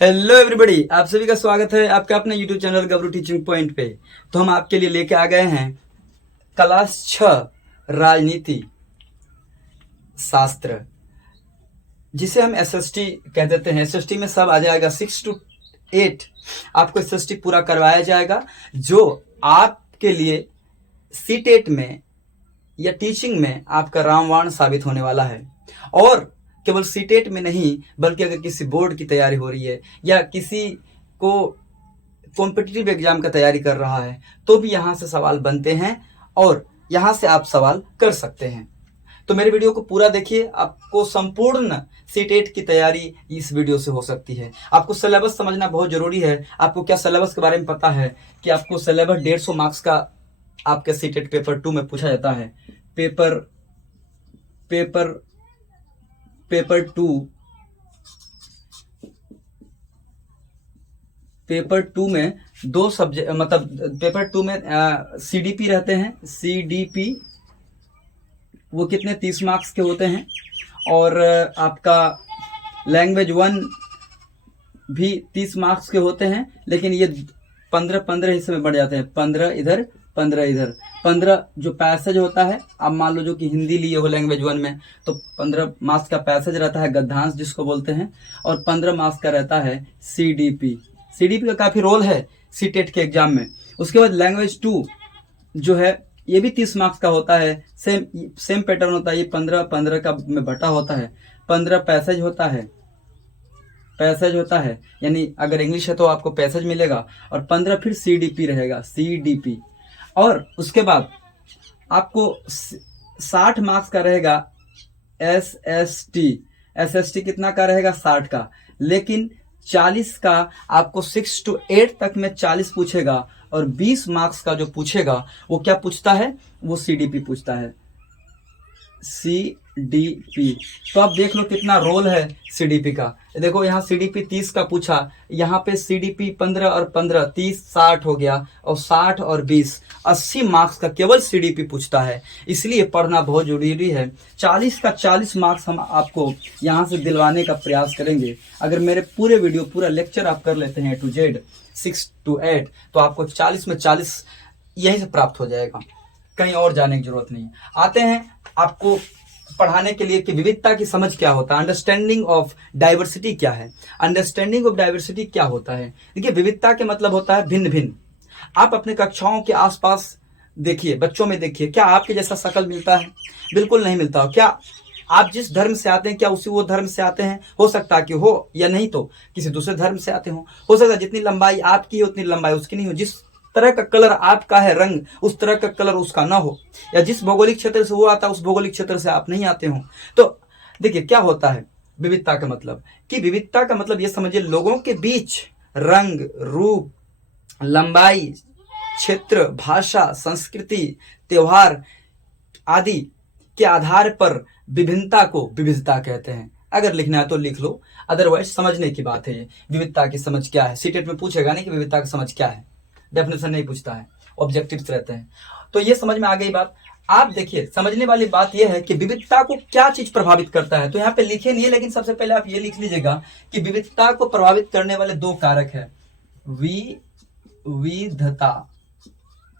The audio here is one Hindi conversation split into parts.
हेलो एवरीबॉडी, आप सभी का स्वागत है आपका अपने यूट्यूब चैनल गबरू टीचिंग पॉइंट पे। तो हम आपके लिए लेके आ गए हैं क्लास 6 राजनीति शास्त्र, जिसे हम एसएसटी कह देते हैं। एसएसटी में सब आ जाएगा, 6 to 8 आपको एसएसटी पूरा करवाया जाएगा, जो आपके लिए सीटेट में या टीचिंग में आपका रामबाण साबित होने वाला है। और केवल सीटेट में नहीं, बल्कि अगर किसी बोर्ड की तैयारी हो रही है या किसी को कॉम्पिटिटिव एग्जाम का तैयारी कर रहा है, तो भी यहाँ से सवाल बनते हैं और यहाँ से आप सवाल कर सकते हैं। तो मेरे वीडियो को पूरा देखिए, आपको संपूर्ण सीटेट की तैयारी इस वीडियो से हो सकती है। आपको सिलेबस समझना बहुत जरूरी है। आपको क्या सिलेबस के बारे में पता है कि आपको सिलेबस 150 मार्क्स का आपके सीटेट पेपर 2 में पूछा जाता है। पेपर टू में दो सब्जेक्ट, मतलब पेपर 2 में सीडीपी रहते हैं। सीडीपी वो कितने 30 मार्क्स के होते हैं, और आपका लैंग्वेज 1 भी 30 मार्क्स के होते हैं, लेकिन ये 15 हिस्से में बढ़ जाते हैं। 15 इधर 15 इधर। 15 जो पैसेज होता है, आप मान लो जो कि हिंदी लिए हो लैंग्वेज 1 में, तो 15 मार्क्स का पैसेज रहता है, गद्यांश जिसको बोलते हैं, और 15 मार्क्स का रहता है सीडीपी। सीडीपी का काफी रोल है सीटेट के एग्जाम में। उसके बाद लैंग्वेज 2 जो है, ये भी 30 मार्क्स का होता है। सेम पैटर्न होता है। ये 15 का में बटा होता है। 15 पैसेज होता है, यानी अगर इंग्लिश है तो आपको पैसेज मिलेगा, और 15 फिर सीडीपी रहेगा, सीडीपी। और उसके बाद आपको 60 मार्क्स का रहेगा एसएसटी। एसएसटी कितना का रहेगा? 60 का। लेकिन 40 का आपको 6 to 8 तक में 40 पूछेगा, और 20 मार्क्स का जो पूछेगा वो क्या पूछता है? वो सीडीपी पूछता है, सीडीपी। तो आप देख लो कितना रोल है सीडीपी का। देखो यहाँ सीडीपी 30 का पूछा, यहाँ पे सीडीपी 15 और 15 30 60 हो गया, और 60 और 20 80 मार्क्स का केवल सीडीपी पूछता है। इसलिए पढ़ना बहुत जरूरी है। 40 का 40 मार्क्स हम आपको यहाँ से दिलवाने का प्रयास करेंगे। अगर मेरे पूरे वीडियो पूरा लेक्चर आप कर लेते हैं A to Z 6 to 8, तो आपको 40 में 40 यहीं से प्राप्त हो जाएगा, कहीं और जाने की जरूरत नहीं। आते हैं आपको पढ़ाने के लिए कि विविधता की समझ क्या होता है, अंडरस्टैंडिंग ऑफ डाइवर्सिटी क्या है। अंडरस्टैंडिंग ऑफ डाइवर्सिटी क्या होता है? देखिए, विविधता के मतलब होता है भिन्न भिन्न। आप अपने कक्षाओं के आसपास देखिए, बच्चों में देखिए, क्या आपके जैसा शकल मिलता है? बिल्कुल नहीं मिलता। क्या आप जिस धर्म से आते हैं, क्या उसी वो धर्म से आते हैं? हो सकता है कि हो, या नहीं तो किसी दूसरे धर्म से आते हो सकता है जितनी लंबाई आपकी है उतनी लंबाई उसकी नहीं हो, जिस तरह का कलर आपका है रंग, उस तरह का कलर उसका ना हो, या जिस भौगोलिक क्षेत्र से वो आता है उस भौगोलिक क्षेत्र से आप नहीं आते हो। तो देखिए क्या होता है विविधता का मतलब, कि विविधता का मतलब ये समझिए, लोगों के बीच रंग, रूप, लंबाई, क्षेत्र, भाषा, संस्कृति, त्योहार आदि के आधार पर विभिन्नता को विविधता कहते हैं। अगर लिखना है तो लिख लो, अदरवाइज समझने की बात है। ये विविधता की समझ क्या है, सीटेट में पूछेगा नहीं कि विविधता की समझ क्या है, डेफिनेशन नहीं पूछता है, ऑब्जेक्टिव्स रहते हैं। तो ये समझ में आ गई बात। आप देखिए, समझने वाली बात यह है कि विविधता को क्या चीज प्रभावित करता है। तो यहाँ पे लिखे नहीं है, लेकिन सबसे पहले आप ये लिख लीजिएगा कि विविधता को प्रभावित करने वाले 2 कारक है।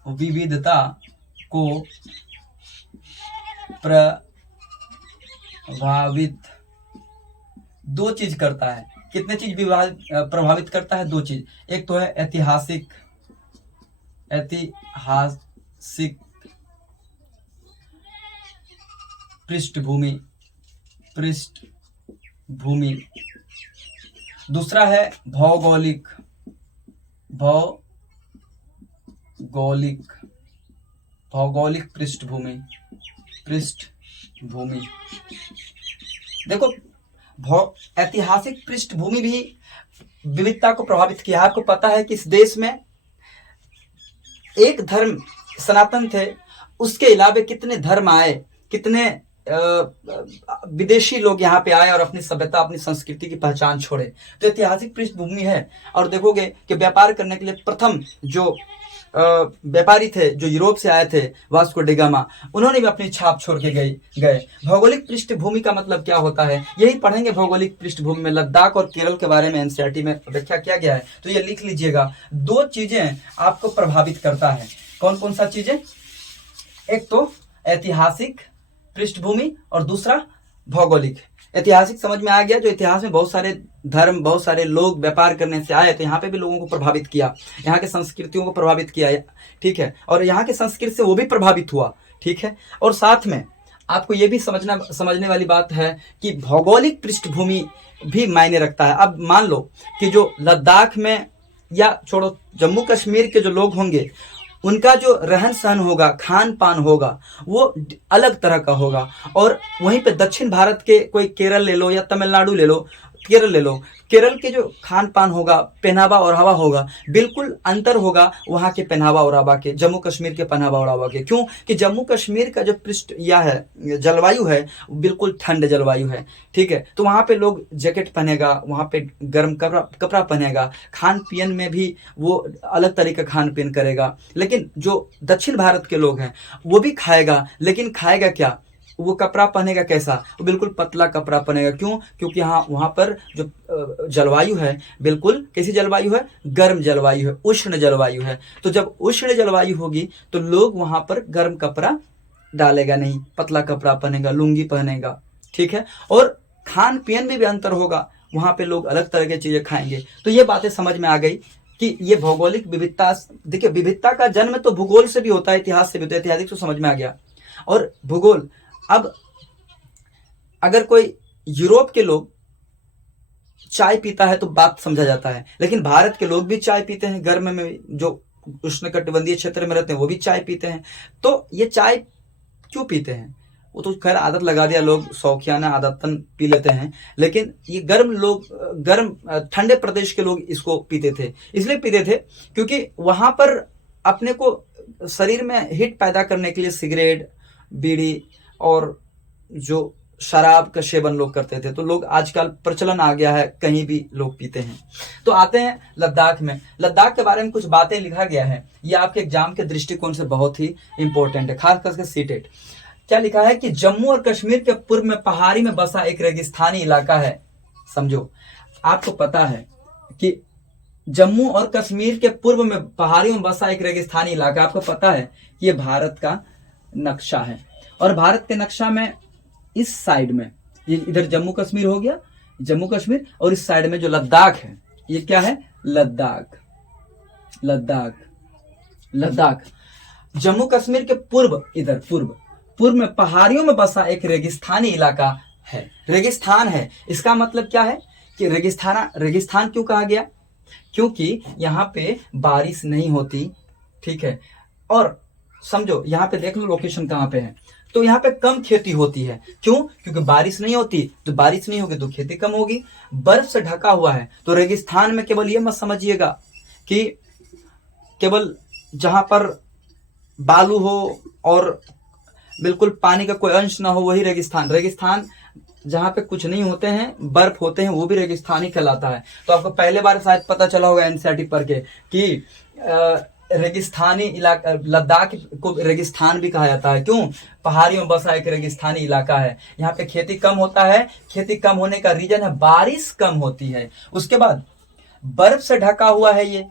विविधता को प्रभावित 2 चीज करता है। कितने चीज प्रभावित करता है? 2 चीज। एक तो है ऐतिहासिक पृष्ठभूमि। दूसरा है भौगोलिक पृष्ठभूमि। देखो, ऐतिहासिक पृष्ठभूमि भी विविधता को प्रभावित किया। आपको पता है कि इस देश में एक धर्म सनातन थे, उसके अलावा कितने धर्म आए, कितने विदेशी लोग यहाँ पे आए और अपनी सभ्यता, अपनी संस्कृति की पहचान छोड़े। तो ऐतिहासिक पृष्ठभूमि है। और देखोगे कि व्यापार करने के लिए प्रथम जो व्यापारी थे जो यूरोप से आए थे, वास्को डी गामा, उन्होंने भी अपनी छाप छोड़ के गए। भौगोलिक पृष्ठभूमि का मतलब क्या होता है, यही पढ़ेंगे। भौगोलिक पृष्ठभूमि में लद्दाख और केरल के बारे में एनसीईआरटी में व्याख्या किया गया है, तो ये लिख लीजिएगा। दो चीजें आपको प्रभावित करता है, कौन कौन सा चीजें? एक तो ऐतिहासिक पृष्ठभूमि और दूसरा भौगोलिक। ऐतिहासिक समझ में आ गया, जो इतिहास में बहुत सारे धर्म, बहुत सारे लोग व्यापार करने से आए, तो यहाँ पे भी लोगों को प्रभावित किया, यहाँ के संस्कृतियों को प्रभावित किया, ठीक है, और यहाँ की संस्कृति से वो भी प्रभावित हुआ, ठीक है। और साथ में आपको ये भी समझने वाली बात है कि भौगोलिक पृष्ठभूमि भी मायने रखता है। अब मान लो कि जो लद्दाख में, या छोड़ो, जम्मू कश्मीर के जो लोग होंगे, उनका जो रहन सहन होगा, खान पान होगा, वो अलग तरह का होगा। और वहीं पे दक्षिण भारत के कोई केरल ले लो या तमिलनाडु ले लो, केरल ले लो, केरल के जो खान पान होगा, पहनावा और हवा होगा, बिल्कुल अंतर होगा वहाँ के पहनावा और हवा के, जम्मू कश्मीर के पहनावा और हवा के। क्यों? कि जम्मू कश्मीर का जो पृष्ठ या है जलवायु है, बिल्कुल ठंड जलवायु है, ठीक है। तो वहाँ पे लोग जैकेट पहनेगा, वहाँ पे गर्म कपड़ा पहनेगा, खान पीन में भी वो अलग तरीके का खान पीन करेगा। लेकिन जो दक्षिण भारत के लोग हैं वो भी खाएगा, लेकिन खाएगा क्या? वो कपड़ा पहनेगा कैसा? वो बिल्कुल पतला कपड़ा पहनेगा। क्यों? क्योंकि हाँ, वहाँ पर जो जलवायु है, बिल्कुल कैसी जलवायु है? गर्म जलवायु है, उष्ण जलवायु है। तो जब उष्ण जलवायु होगी तो लोग वहाँ पर गर्म कपड़ा डालेगा नहीं, पतला कपड़ा पहनेगा, लुंगी पहनेगा, ठीक है। और खान पीन में भी अंतर होगा, वहाँ पे लोग अलग तरह की चीजें खाएंगे। तो ये बातें समझ में आ गई कि ये भौगोलिक विविधता। देखिए, विविधता का जन्म तो भूगोल से भी होता है, इतिहास से भी होता है। ऐतिहासिक तो समझ में आ गया, और भूगोल। अब अगर कोई यूरोप के लोग चाय पीता है तो बात समझा जाता है, लेकिन भारत के लोग भी चाय पीते हैं, गर्म में जो उष्णकटिबंधीय क्षेत्र में रहते हैं वो भी चाय पीते हैं। तो ये चाय क्यों पीते हैं? वो तो खैर आदत लगा दिया, लोग शौकियाना आदतन पी लेते हैं। लेकिन ये गर्म ठंडे प्रदेश के लोग इसको पीते थे। इसलिए पीते थे क्योंकि वहां पर अपने को शरीर में हीट पैदा करने के लिए सिगरेट, बीड़ी और जो शराब का सेवन लोग करते थे। तो लोग आजकल प्रचलन आ गया है, कहीं भी लोग पीते हैं। तो आते हैं लद्दाख में। लद्दाख के बारे में कुछ बातें लिखा गया है, ये आपके एग्जाम के दृष्टिकोण से बहुत ही इंपॉर्टेंट है, खास करके सीटेट। क्या लिखा है कि जम्मू और कश्मीर के पूर्व में पहाड़ी में बसा एक रेगिस्तानी इलाका है। समझो, आपको पता है कि जम्मू और कश्मीर के पूर्व में पहाड़ियों में बसा एक रेगिस्तानी इलाका, आपको पता है ये भारत का नक्शा है। और भारत के नक्शा में इस साइड में, ये इधर जम्मू कश्मीर हो गया, जम्मू कश्मीर, और इस साइड में जो लद्दाख है, ये क्या है? लद्दाख। लद्दाख, लद्दाख। जम्मू कश्मीर के पूर्व, इधर पूर्व में पहाड़ियों में बसा एक रेगिस्तानी इलाका है। रेगिस्तान है, इसका मतलब क्या है कि रेगिस्तान क्यों कहा गया? क्योंकि यहाँ पे बारिश नहीं होती, ठीक है। और समझो, यहाँ पे देख लो लोकेशन कहाँ पे है। तो यहाँ पे कम खेती होती है। क्यों? क्योंकि बारिश नहीं होती, तो बारिश नहीं होगी तो खेती कम होगी। बर्फ से ढका हुआ है। तो रेगिस्तान में केवल ये मत समझिएगा कि केवल जहां पर बालू हो और बिल्कुल पानी का कोई अंश ना हो वही रेगिस्तान। रेगिस्तान जहां पे कुछ नहीं होते हैं, बर्फ होते हैं, वो भी रेगिस्तान ही कहलाता है। तो आपको पहले बार शायद पता चला होगा एनसीईआरटी पढ़ के कि रेगिस्तानी इलाका, लद्दाख को रेगिस्तान भी कहा जाता है। क्यों? पहाड़ियों में बसा एक रेगिस्तानी इलाका है। यहाँ पे खेती कम होता है। खेती कम होने का रीजन है बारिश कम होती है। उसके बाद बर्फ से ढका हुआ है ये।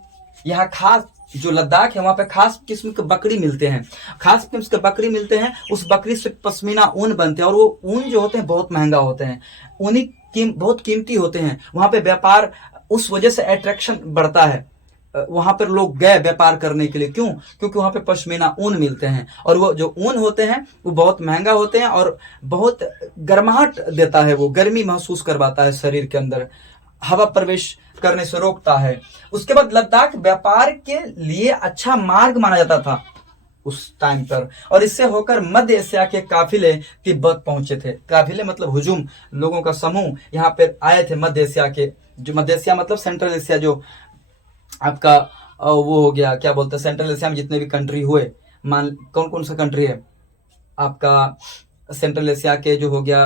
यहाँ खास जो लद्दाख है, वहां पे खास किस्म के बकरी मिलते हैं, खास किस्म के बकरी मिलते हैं। उस बकरी से पश्मीना ऊन बनते हैं, और वो ऊन जो होते हैं बहुत महंगा होते हैं, ऊनी बहुत कीमती होते हैं। वहां पे व्यापार, उस वजह से अट्रैक्शन बढ़ता है। वहां पर लोग गए व्यापार करने के लिए। क्यों? क्योंकि वहां पे पश्मीना ऊन मिलते हैं, और वो जो ऊन होते हैं वो बहुत महंगा होते हैं और बहुत गर्माहट देता है, वो गर्मी महसूस करवाता है शरीर के अंदर, हवा प्रवेश करने से रोकता है। उसके बाद लद्दाख व्यापार के लिए अच्छा मार्ग माना जाता था उस टाइम पर, और इससे होकर मध्य एशिया के काफिले तिब्बत पहुंचे थे। काफिले मतलब हुजूम, लोगों का समूह यहाँ पे आए थे मध्य एशिया के। जो मध्य एशिया मतलब सेंट्रल एशिया, जो आपका वो हो गया, क्या बोलते हैं, सेंट्रल एशिया में जितने भी कंट्री हुए, मान कौन कौन सा कंट्री है आपका सेंट्रल एशिया के, जो हो गया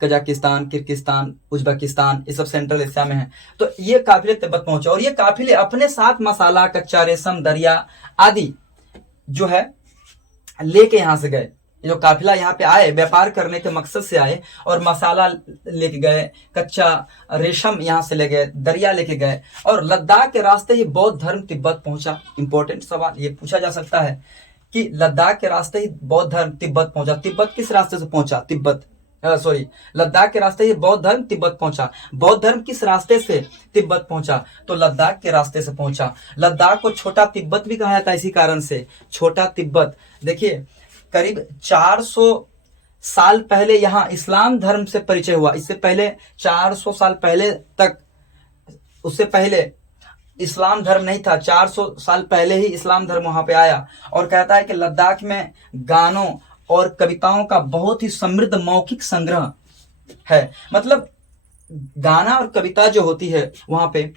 कजाकिस्तान, किर्गिस्तान, उज्बेकिस्तान, ये सब सेंट्रल एशिया में है। तो ये काफिले तिब्बत पहुंचे और ये काफिले अपने साथ मसाला, कच्चा रेशम, दरिया आदि जो है लेके यहां से गए। जो काफिला यहाँ पे आए व्यापार करने के मकसद से आए और मसाला लेके गए, कच्चा रेशम यहाँ से ले गए, दरिया लेके गए और लद्दाख के रास्ते ही बौद्ध धर्म तिब्बत पहुंचा। इंपॉर्टेंट सवाल ये पूछा जा सकता है कि लद्दाख के रास्ते ही बौद्ध धर्म तिब्बत पहुंचा। तिब्बत किस रास्ते से पहुंचा? लद्दाख के रास्ते ही बौद्ध धर्म तिब्बत पहुंचा। बौद्ध धर्म किस रास्ते से तिब्बत पहुंचा? तो लद्दाख के रास्ते से पहुंचा। लद्दाख को छोटा तिब्बत भी कहा जाता है इसी कारण से, छोटा तिब्बत। देखिए करीब 400 साल पहले यहाँ इस्लाम धर्म से परिचय हुआ। इससे पहले 400 साल पहले तक, उससे पहले इस्लाम धर्म नहीं था। 400 साल पहले ही इस्लाम धर्म वहां पे आया। और कहता है कि लद्दाख में गानों और कविताओं का बहुत ही समृद्ध मौखिक संग्रह है। मतलब गाना और कविता जो होती है वहां पे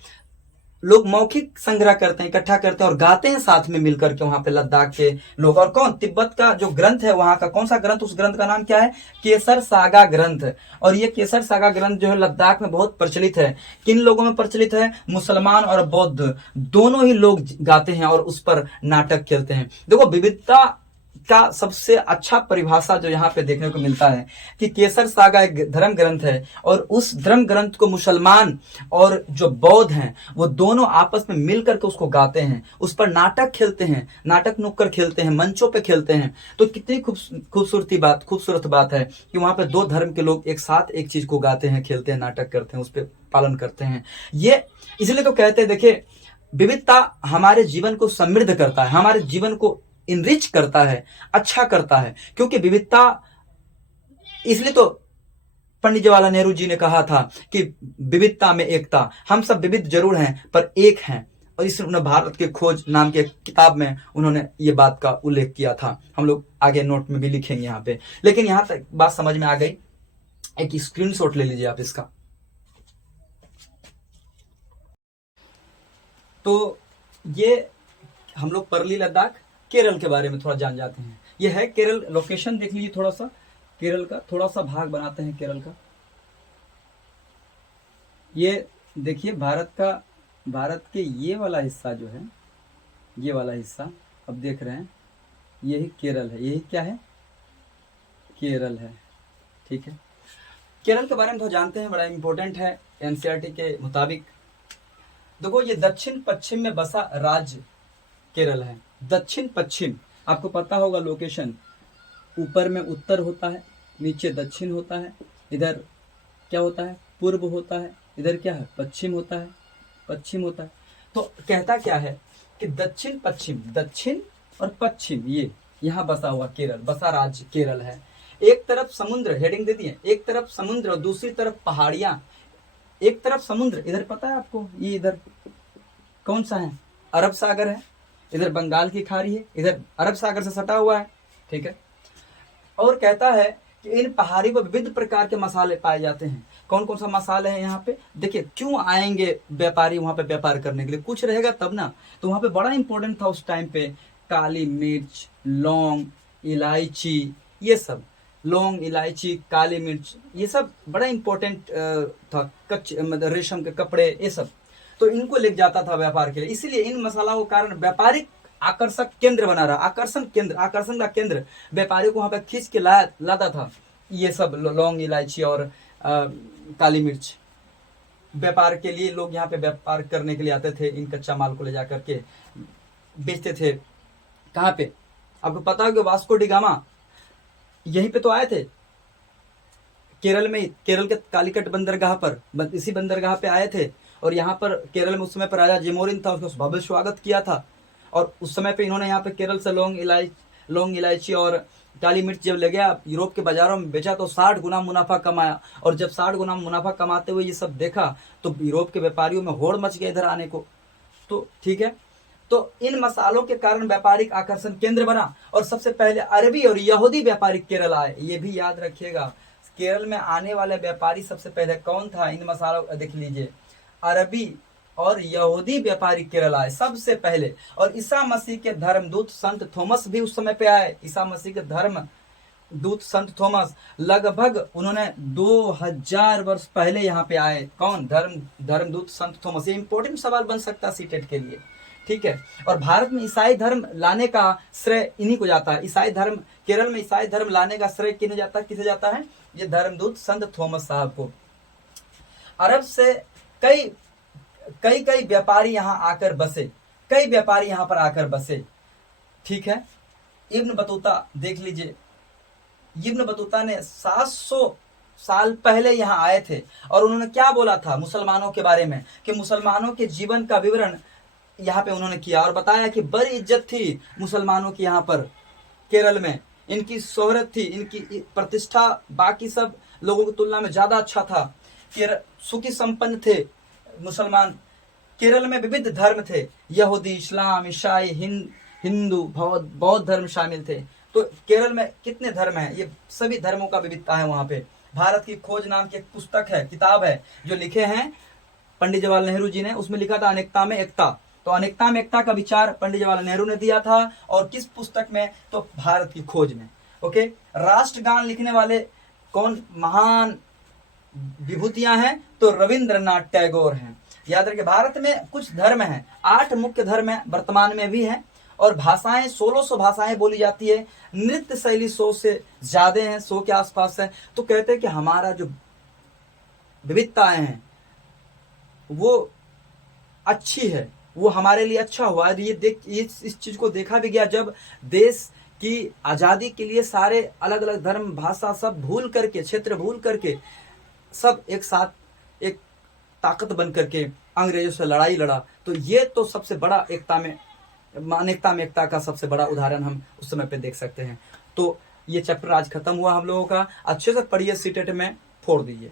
लोग मौखिक संग्रह करते हैं, इकट्ठा करते हैं और गाते हैं साथ में मिलकर के वहां पे लद्दाख के लोग। और कौन? तिब्बत का जो ग्रंथ है वहां का, कौन सा ग्रंथ? उस ग्रंथ का नाम क्या है? केसर सागा ग्रंथ। और ये केसर सागा ग्रंथ जो है लद्दाख में बहुत प्रचलित है। किन लोगों में प्रचलित है? मुसलमान और बौद्ध दोनों ही लोग गाते हैं और उस पर नाटक खेलते हैं। देखो विविधता का सबसे अच्छा परिभाषा जो यहाँ पे देखने को मिलता है कि केसर सागा एक धर्म ग्रंथ है और उस धर्म ग्रंथ को मुसलमान और जो बौद्ध हैं वो दोनों आपस में मिलकर के उसको गाते हैं, उस पर नाटक खेलते हैं, नाटक नुक्कड़ खेलते हैं, मंचों पे खेलते हैं। तो कितनी खूबसूरत बात है कि वहां पे दो धर्म के लोग एक साथ एक चीज को गाते हैं, खेलते हैं, नाटक करते हैं, उस पर पालन करते हैं। ये इसलिए तो कहते हैं, देखिए विविधता हमारे जीवन को समृद्ध करता है, हमारे जीवन को इनरिच करता है, अच्छा करता है। क्योंकि विविधता, इसलिए तो पंडित जवाहरलाल नेहरू जी ने कहा था कि विविधता में एकता। हम सब विविध जरूर हैं पर एक हैं। और इसलिए उन्होंने भारत के खोज नाम के किताब में उन्होंने ये बात का उल्लेख किया था। हम लोग आगे नोट में भी लिखेंगे यहाँ पे। लेकिन यहां तक बात समझ में आ गई। एक स्क्रीनशॉट ले लीजिए आप इसका। तो ये हम लोग परली लद्दाख केरल के बारे में थोड़ा जान जाते हैं। ये है केरल, लोकेशन देख लीजिए थोड़ा सा। केरल का थोड़ा सा भाग बनाते हैं केरल का। ये देखिए भारत के ये वाला हिस्सा जो है, ये वाला हिस्सा अब देख रहे हैं, यही केरल है। यही क्या है? केरल है। ठीक है, केरल के बारे में थोड़ा जानते हैं, बड़ा इंपॉर्टेंट है एनसीईआरटी के मुताबिक। देखो ये दक्षिण पश्चिम में बसा राज्य केरल है। दक्षिण पश्चिम आपको पता होगा लोकेशन, ऊपर में उत्तर होता है, नीचे दक्षिण होता है, इधर क्या होता है? पूर्व होता है, इधर क्या है? पश्चिम होता है, पश्चिम होता है। तो कहता क्या है कि दक्षिण पश्चिम, दक्षिण और पश्चिम, ये यहाँ बसा हुआ केरल, बसा राज्य केरल है। एक तरफ समुद्र, हेडिंग दे दिए, एक तरफ समुद्र और दूसरी तरफ पहाड़ियां। एक तरफ समुद्र, इधर पता है आपको ये इधर कौन सा है? अरब सागर है। इधर बंगाल की खाड़ी है, इधर अरब सागर से सटा हुआ है। ठीक है, और कहता है कि इन पहाड़ी पर विविध प्रकार के मसाले पाए जाते हैं। कौन कौन सा मसाले हैं यहाँ पे? देखिए क्यों आएंगे व्यापारी वहां पे व्यापार करने के लिए? कुछ रहेगा तब ना। तो वहां पे बड़ा इंपॉर्टेंट था उस टाइम पे काली मिर्च, लौंग, इलायची, ये सब लौंग, इलायची, काली मिर्च, ये सब बड़ा इंपॉर्टेंट था। कच्चे मतलब रेशम के कपड़े, ये सब तो इनको ले जाता था व्यापार के लिए। इसीलिए इन मसालों के कारण व्यापारिक आकर्षक केंद्र बना रहा। आकर्षण का केंद्र व्यापारियों को वहां पे खींच के लाता था। ये सब लौंग, इलायची और काली मिर्च व्यापार के लिए लोग यहाँ पे व्यापार करने के लिए आते थे। इन कच्चा माल को ले जाकर के बेचते थे। कहाँ पे? आपको पता है कि वास्को डी गामा यहीं पे तो आए थे, केरल में, केरल के कालीकट बंदरगाह पर, इसी बंदरगाह पे आए थे। और यहाँ पर केरल में उस समय पर राजा जेमोरिन था, उसको भव्य स्वागत किया था। और उस समय पे इन्होंने यहाँ पे केरल से लौंग, इलायची और काली मिर्च जब ले गया यूरोप के बाजारों में बेचा तो 60 गुना मुनाफा कमाया। और जब 60 गुना मुनाफा कमाते हुए ये सब देखा तो यूरोप के व्यापारियों में होड़ मच गया इधर आने को। तो ठीक है, तो इन मसालों के कारण व्यापारिक आकर्षण केंद्र बना। और सबसे पहले अरबी और यहूदी व्यापारी केरल आए। ये भी याद रखिएगा, केरल में आने वाले व्यापारी सबसे पहले कौन था? इन मसालों देख लीजिए, अरबी और यहूदी व्यापारी केरल आए सबसे पहले। और ईसा मसीह के धर्मदूत संत थॉमस भी उस समय पे आए। ईसा मसीह के धर्म दूत संत थॉमस लगभग उन्होंने 2000 वर्ष पहले यहाँ पे आए। कौन? धर्मदूत संत थॉमस। ये इंपॉर्टेंट सवाल बन सकता है सीटेट के लिए, ठीक है। और भारत में ईसाई धर्म लाने का श्रेय इन्हीं को जाता है। ईसाई धर्म, केरल में ईसाई धर्म लाने का श्रेय किन्हें जाता है? किसे जाता है? ये धर्मदूत संत थॉमस साहब को। अरब से कई व्यापारी यहाँ आकर बसे, कई व्यापारी यहाँ पर आकर बसे, ठीक है। इब्न बतूता देख लीजिए, इब्न बतूता ने 700 साल पहले यहाँ आए थे और उन्होंने क्या बोला था मुसलमानों के बारे में, कि मुसलमानों के जीवन का विवरण यहाँ पे उन्होंने किया और बताया कि बड़ी इज्जत थी मुसलमानों की यहाँ पर केरल में, इनकी शोहरत थी, इनकी प्रतिष्ठा बाकी सब लोगों की तुलना में ज्यादा अच्छा था। सुखी संपन्न थे मुसलमान। केरल में विविध धर्म थे, यहूदी, इस्लाम, ईसाई, हिंदू, बौद्ध धर्म शामिल थे। तो केरल में कितने धर्म हैं? ये सभी धर्मों का विविधता है वहां पे। भारत की खोज नाम की एक पुस्तक है, किताब है, जो लिखे हैं पंडित जवाहरलाल नेहरू जी ने। उसमें लिखा था अनेकता में एकता। तो अनेकता में एकता का विचार पंडित जवाहरलाल नेहरू ने दिया था, और किस पुस्तक में? तो भारत की खोज में। ओके, राष्ट्रगान लिखने वाले कौन महान विभूतियां हैं? तो रविंद्रनाथ टैगोर हैं। याद रखिए, भारत में कुछ धर्म हैं, 8 मुख्य धर्म है, वर्तमान में भी हैं, और भाषाएं 1600 भाषाएं बोली जाती है। नृत्य शैली 100 से ज्यादा है, 100 के आसपास है। तो कहते हैं कि हमारा जो विविधताएं हैं वो अच्छी है, वो हमारे लिए अच्छा हुआ है। ये इस चीज को देखा भी गया जब देश की आजादी के लिए सारे अलग अलग धर्म, भाषा सब भूल करके, क्षेत्र भूल करके सब एक साथ एक ताकत बन करके अंग्रेजों से लड़ाई लड़ा। तो ये तो सबसे बड़ा अनेकता में एकता का सबसे बड़ा उदाहरण हम उस समय पे देख सकते हैं। तो ये चैप्टर आज खत्म हुआ हम लोगों का। अच्छे से पढ़िए, सीटेट में फोड़ दीजिए।